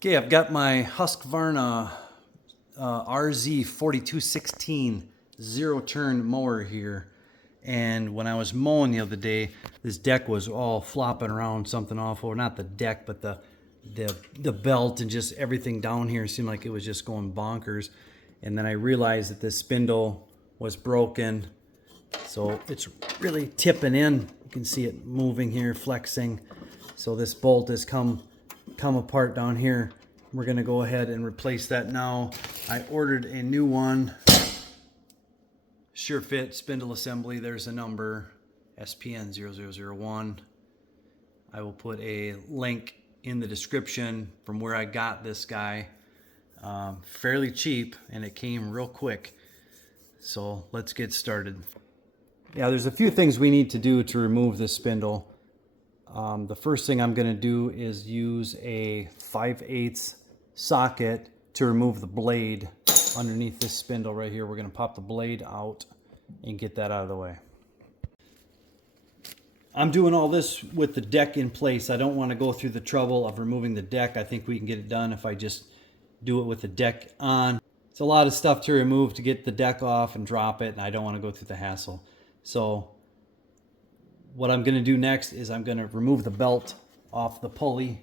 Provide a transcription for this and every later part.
Okay, I've got my Husqvarna RZ4216 zero-turn mower here. And when I was mowing the other day, this deck was all flopping around something awful. Not the deck, but the belt and just everything down here seemed like it was just going bonkers. And then I realized that this spindle was broken. So it's really tipping in. You can see it moving here, flexing. So this bolt has come apart down here. We're gonna go ahead and replace that now. I ordered a new one. SureFit spindle assembly. There's a number, SPN0001. I will put a link in the description from where I got this guy. Fairly cheap, and it came real quick. So let's get started. Yeah, there's a few things we need to do to remove this spindle. The first thing I'm going to do is use a 5/8 socket to remove the blade underneath this spindle right here. We're going to pop the blade out and get that out of the way. I'm doing all this with the deck in place. I don't want to go through the trouble of removing the deck. I think we can get it done if I just do it with the deck on. It's a lot of stuff to remove to get the deck off and drop it, and I don't want to go through the hassle. So what I'm going to do next is I'm going to remove the belt off the pulley.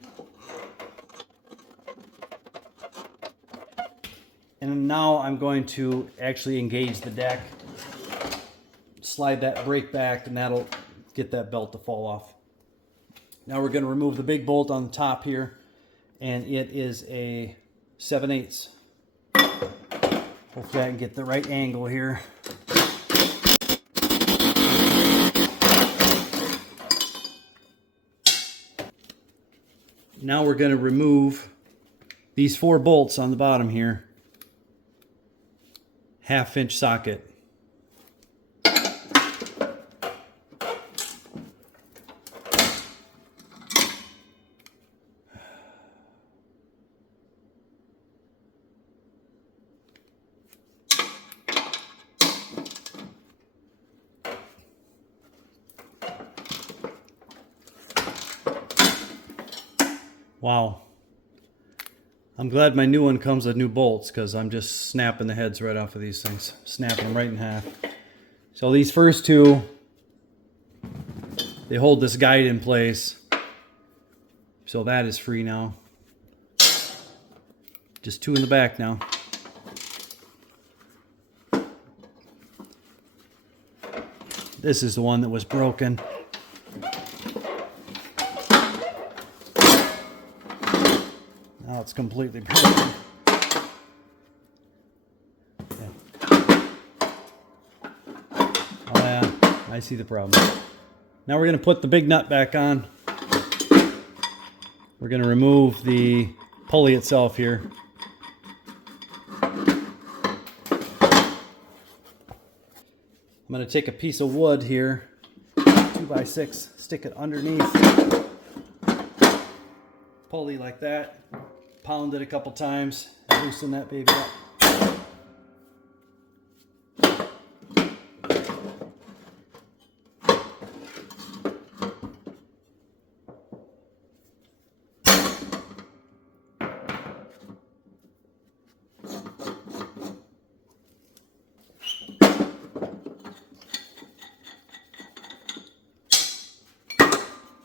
And now I'm going to actually engage the deck, slide that brake back, and that'll get that belt to fall off. Now we're going to remove the big bolt on the top here, and it is a 7/8. Hopefully I can get the right angle here. Now we're going to remove these 4 bolts on the bottom here. 1/2-inch socket. Wow. I'm glad my new one comes with new bolts, because I'm just snapping the heads right off of these things. Snapping them right in half. So these first 2, they hold this guide in place. So that is free now. Just 2 in the back now. This is the one that was broken. Now it's completely broken. Yeah. Oh yeah, I see the problem. Now we're going to put the big nut back on. We're going to remove the pulley itself here. I'm going to take a piece of wood here, 2x6, stick it underneath pulley like that. Pound it a couple times, loosen that baby up.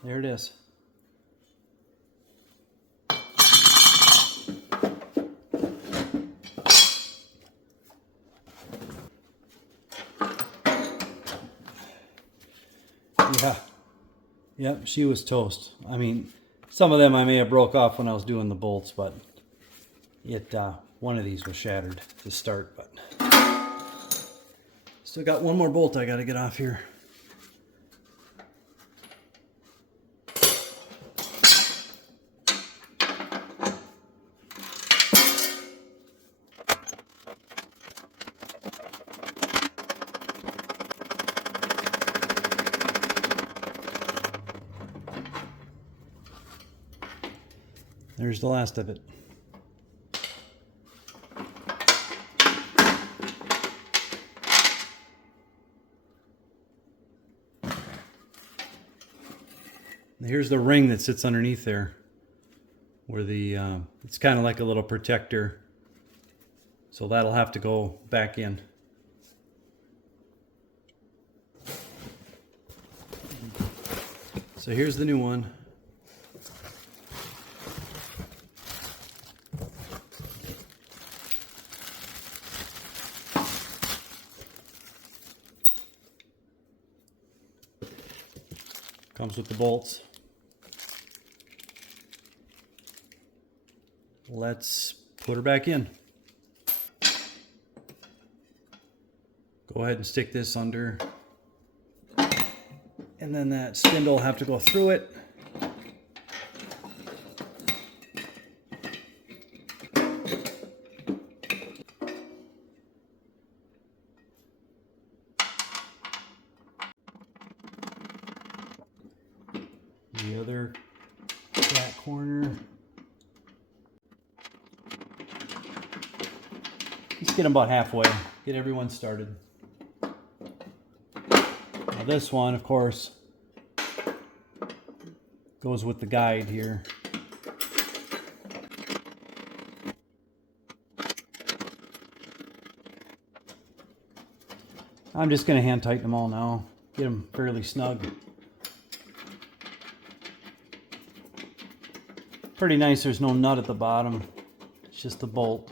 There it is. Yeah. Yep, she was toast. I mean, some of them I may have broke off when I was doing the bolts, but one of these was shattered to start, but still got one more bolt I got to get off here. There's the last of it. Here's the ring that sits underneath there. where the it's kind of like a little protector, so that'll have to go back in. So here's the new one. Comes with the bolts. Let's put her back in. Go ahead and stick this under, and then that spindle will have to go through it. The other flat corner. Just get them about halfway. Get everyone started. Now this one, of course, goes with the guide here. I'm just going to hand tighten them all now. Get them fairly snug. Pretty nice, there's no nut at the bottom. It's just a bolt.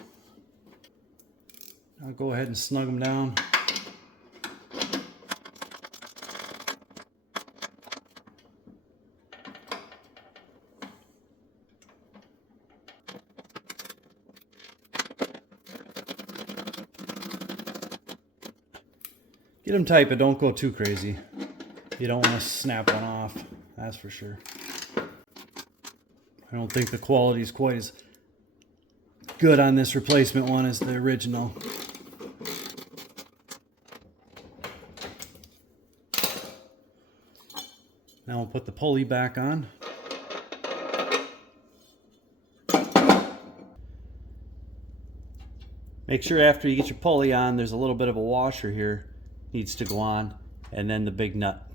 I'll go ahead and snug them down. Get them tight, but don't go too crazy. You don't want to snap one off, that's for sure. I don't think the quality is quite as good on this replacement one as the original. Now we'll put the pulley back on. Make sure after you get your pulley on, there's a little bit of a washer here. Needs to go on, and then the big nut.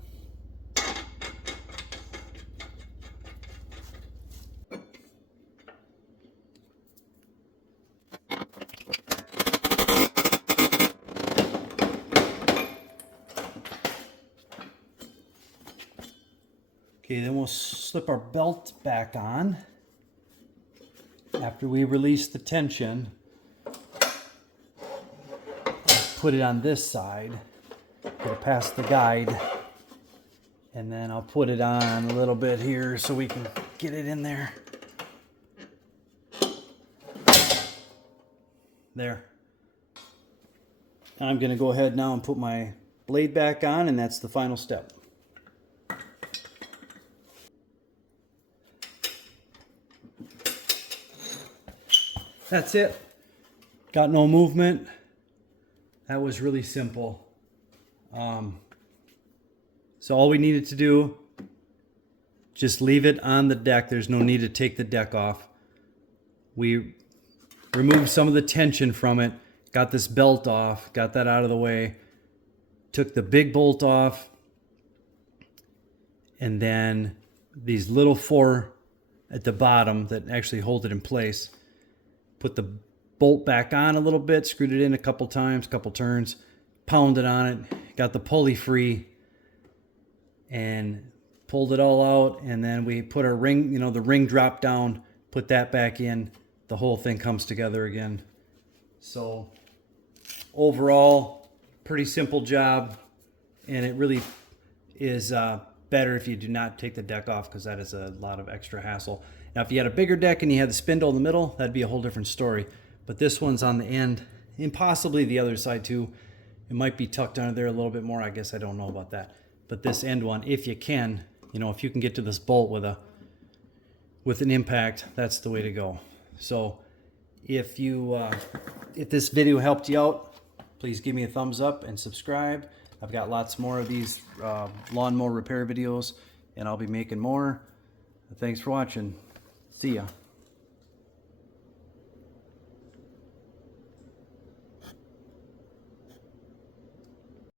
Okay, then we'll slip our belt back on after we release the tension. Put it on this side, get it past the guide, and then I'll put it on a little bit here so we can get it in there. There. I'm going to go ahead now and put my blade back on, and that's the final step. That's it. Got no movement. That was really simple. So all we needed to do, just leave it on the deck. There's no need to take the deck off. We removed some of the tension from it, got this belt off, got that out of the way, took the big bolt off, and then these little four at the bottom that actually hold it in place. Put the bolt back on a little bit, screwed it in a couple times, couple turns, pounded on it, got the pulley free, and pulled it all out. And then we put our ring, you know, the ring dropped down, put that back in. The whole thing comes together again. So overall, pretty simple job, and it really is better if you do not take the deck off, because that is a lot of extra hassle. Now, if you had a bigger deck and you had the spindle in the middle, that'd be a whole different story. But this one's on the end, and possibly the other side too. It might be tucked under there a little bit more. I guess I don't know about that. But this end one, if you can, you know, if you can get to this bolt with an impact, that's the way to go. So if this video helped you out, please give me a thumbs up and subscribe. I've got lots more of these lawnmower repair videos, and I'll be making more. Thanks for watching. See ya.